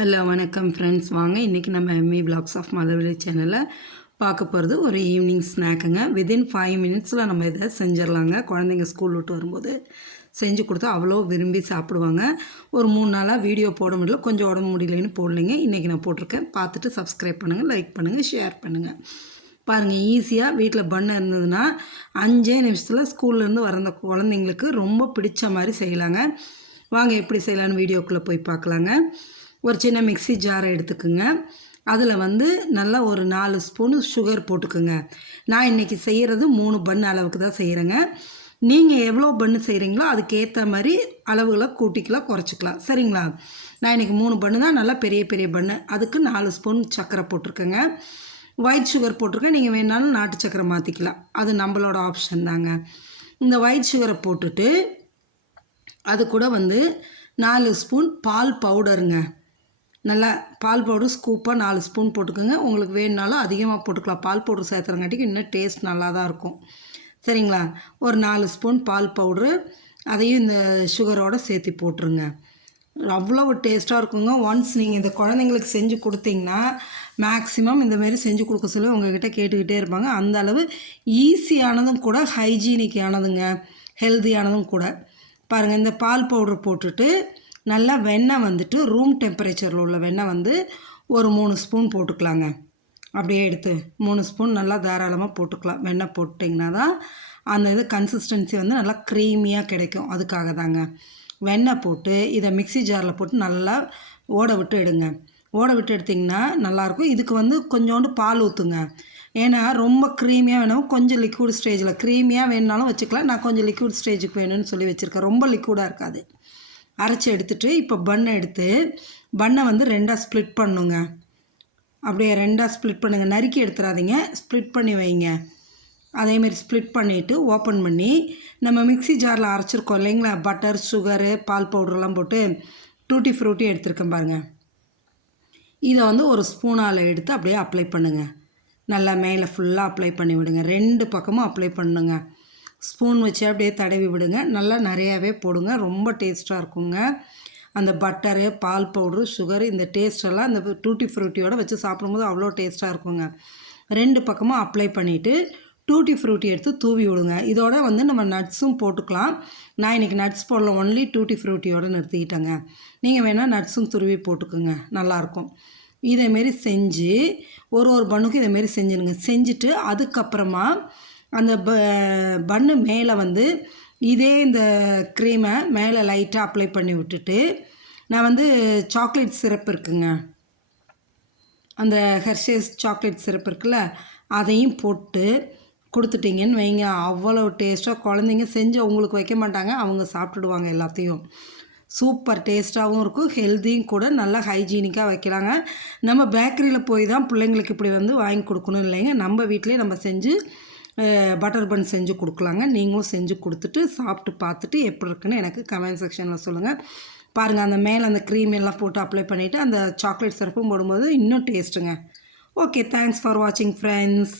Hello வணக்கம் friends. வாங்க இன்றைக்கி நம்ம எம்இ விலாக்ஸ் ஆஃப் மலர்விழி சேனலில் பார்க்க போகிறது ஒரு ஈவினிங் ஸ்நாக்குங்க. வித்தின் 5 மினிட்ஸில் நம்ம இதை செஞ்சிடலாங்க. குழந்தைங்க ஸ்கூல் விட்டு வரும்போது செஞ்சு கொடுத்தா அவ்வளோ விரும்பி சாப்பிடுவாங்க. ஒரு 3 நாளாக வீடியோ போட முடியல, கொஞ்சம் உடம்பு முடியலைன்னு போடலைங்க. இன்றைக்கி நான் போட்டிருக்கேன். பார்த்துட்டு சப்ஸ்கிரைப் பண்ணுங்கள், லைக் பண்ணுங்கள், ஷேர் பண்ணுங்கள். பாருங்கள், ஈஸியாக வீட்டில் பண்ண இருந்ததுன்னா 5 நிமிஷத்தில் ஸ்கூல்லேருந்து வர குழந்தைங்களுக்கு ரொம்ப பிடிச்ச மாதிரி செய்யலாங்க. வாங்க எப்படி செய்யலான்னு வீடியோக்குள்ளே போய் பார்க்கலாங்க. ஒரு சின்ன மிக்ஸி ஜாரை எடுத்துக்குங்க. அதில் நல்லா ஒரு 4 ஸ்பூன் சுகர் போட்டுக்குங்க. நான் இன்றைக்கி செய்கிறது 3 பன் அளவுக்கு தான் செய்கிறேங்க. நீங்கள் எவ்வளோ பன்னு செய்கிறீங்களோ அதுக்கேற்ற மாதிரி அளவுகளை கூட்டிக்கலாம், குறைச்சிக்கலாம். சரிங்களா? நான் இன்றைக்கி 3 பன்னு தான், நல்லா பெரிய பெரிய பன்னு. அதுக்கு 4 ஸ்பூன் சர்க்கரை போட்டிருக்கேங்க. ஒயிட் சுகர் போட்டிருக்கேன். நீங்கள் வேணாலும் நாட்டு சர்க்கரை மாற்றிக்கலாம், அது நம்மளோட ஆப்ஷன் தாங்க. இந்த ஒயிட் சுகரை போட்டுட்டு அது கூட 4 ஸ்பூன் பால் பவுடருங்க. நல்லா பால் பவுடர் ஸ்கூப்பாக 4 ஸ்பூன் போட்டுக்கோங்க. உங்களுக்கு வேணுனாலும் அதிகமாக போட்டுக்கலாம். பால் பவுடர் சேர்த்துறங்காட்டிக்கு இன்னும் டேஸ்ட் நல்லா தான் இருக்கும். சரிங்களா? ஒரு 4 ஸ்பூன் பால் பவுட்ரு அதையும் இந்த சுகரோடு சேர்த்து போட்டுருங்க. அவ்வளோ ஒரு டேஸ்ட்டாக இருக்குங்க. ஒன்ஸ் நீங்கள் இந்த குழந்தைங்களுக்கு செஞ்சு கொடுத்தீங்கன்னா மேக்ஸிமம் இந்தமாரி செஞ்சு கொடுக்க சொல்லி உங்கள்கிட்ட கேட்டுக்கிட்டே இருப்பாங்க. அந்த அளவு ஈஸியானதும் கூட, ஹைஜீனிக்கானதுங்க, ஹெல்த்தியானதும் கூட. பாருங்கள், இந்த பால் பவுட்ரு போட்டுட்டு நல்லா வெண்ணெய் ரூம் டெம்பரேச்சரில் உள்ள வெண்ணெய் ஒரு 3 ஸ்பூன் போட்டுக்கலாங்க. அப்படியே எடுத்து 3 ஸ்பூன் நல்லா தாராளமாக போட்டுக்கலாம். வெண்ணெய் போட்டிங்கன்னா தான் அந்த இது கன்சிஸ்டன்சி நல்லா க்ரீமியாக கிடைக்கும். அதுக்காக தாங்க வெண்ணெய் போட்டு இதை மிக்ஸி ஜாரில் போட்டு நல்லா ஓட விட்டு எடுங்க. ஓட விட்டு எடுத்திங்கன்னா நல்லாயிருக்கும். இதுக்கு கொஞ்சோண்டு பால் ஊற்றுங்க. ஏன்னா ரொம்ப க்ரீமியாக வேணும், கொஞ்சம் லிக்விட் ஸ்டேஜில். க்ரீமியாக வேணுனாலும் வச்சுக்கலாம். நான் கொஞ்சம் லிக்விட் ஸ்டேஜுக்கு வேணும்னு சொல்லி வச்சுருக்கேன். ரொம்ப லிக்விடாக இருக்காது. அரைச்சி எடுத்துகிட்டு இப்போ பண்ணை எடுத்து பண்ணை 2ஆக ஸ்ப்ளிட் பண்ணுங்க. அப்படியே 2ஆக ஸ்ப்ளிட் பண்ணுங்கள். நறுக்கி எடுத்துடாதீங்க, ஸ்ப்ளிட் பண்ணி வைங்க. அதேமாரி ஸ்ப்ளிட் பண்ணிவிட்டு ஓப்பன் பண்ணி நம்ம மிக்ஸி ஜாரில் அரைச்சிருக்கோம் இல்லைங்களா, பட்டர், சுகரு, பால் பவுடர்லாம் போட்டு டூட்டி ஃப்ரூட்டி எடுத்துருக்கேன் பாருங்கள். இதை ஒரு ஸ்பூனால் எடுத்து அப்படியே அப்ளை பண்ணுங்கள். நல்லா மேலே ஃபுல்லாக அப்ளை பண்ணி விடுங்க. 2 பக்கமும் அப்ளை பண்ணுங்க. ஸ்பூன் வச்சு அப்படியே தடவி விடுங்க. நல்லா நிறையாவே போடுங்க, ரொம்ப டேஸ்ட்டாக இருக்குங்க. அந்த பட்டரு, பால் பவுட்ரு, சுகரு, இந்த டேஸ்டெல்லாம் அந்த டூட்டி ஃப்ரூட்டியோடு வச்சு சாப்பிடும்போது அவ்வளோ டேஸ்ட்டாக இருக்குங்க. 2 பக்கமும் அப்ளை பண்ணிவிட்டு டூட்டி ஃப்ரூட்டி எடுத்து தூவி விடுங்க. இதோட நம்ம நட்ஸும் போட்டுக்கலாம். நான் இன்றைக்கி நட்ஸ் போடல, ஒன்லி டூட்டி ஃப்ரூட்டியோடு நிறுத்திக்கிட்டேங்க. நீங்கள் வேணால் நட்ஸும் துருவி போட்டுக்குங்க, நல்லாயிருக்கும். இதேமாரி செஞ்சு ஒரு பண்ணுக்கும் இதேமாரி செஞ்சுருங்க. செஞ்சுட்டு அதுக்கப்புறமா அந்த பன்னு மேலே இதே இந்த க்ரீமை மேலே லைட்டாக அப்ளை பண்ணி விட்டுட்டு நான் சாக்லேட் சிரப் இருக்குங்க, அந்த ஹெர்ஷேஸ் சாக்லேட் சிரப் இருக்குல்ல, அதையும் போட்டு கொடுத்துட்டிங்கன்னு வைங்க, அவ்வளோ டேஸ்ட்டாக. குழந்தைங்க செஞ்சு உங்களுக்கு வைக்க மாட்டாங்க, அவங்க சாப்பிட்டுடுவாங்க எல்லாத்தையும். சூப்பர் டேஸ்ட்டாகவும் இருக்கும், ஹெல்த்தியும் கூட, நல்லா ஹைஜீனிக்காக வைக்கலாங்க. நம்ம பேக்கரியில் போய் தான் பிள்ளைங்களுக்கு இப்படி வாங்கி கொடுக்கணும் இல்லைங்க. நம்ம வீட்டிலே நம்ம செஞ்சு பட்டர் பன் செஞ்சு கொடுக்கலாங்க. நீங்களும் செஞ்சு கொடுத்துட்டு சாப்பிட்டு பார்த்துட்டு எப்படி இருக்குன்னு எனக்கு கமெண்ட் செக்ஷனில் சொல்லுங்கள். பாருங்கள், அந்த மேலே அந்த க்ரீம் எல்லாம் போட்டு அப்ளை பண்ணிவிட்டு அந்த சாக்லேட் சிரப்பும் போடும்போது இன்னும் டேஸ்ட்டுங்க. ஓகே, தேங்க்ஸ் ஃபார் வாட்சிங் ஃப்ரெண்ட்ஸ்.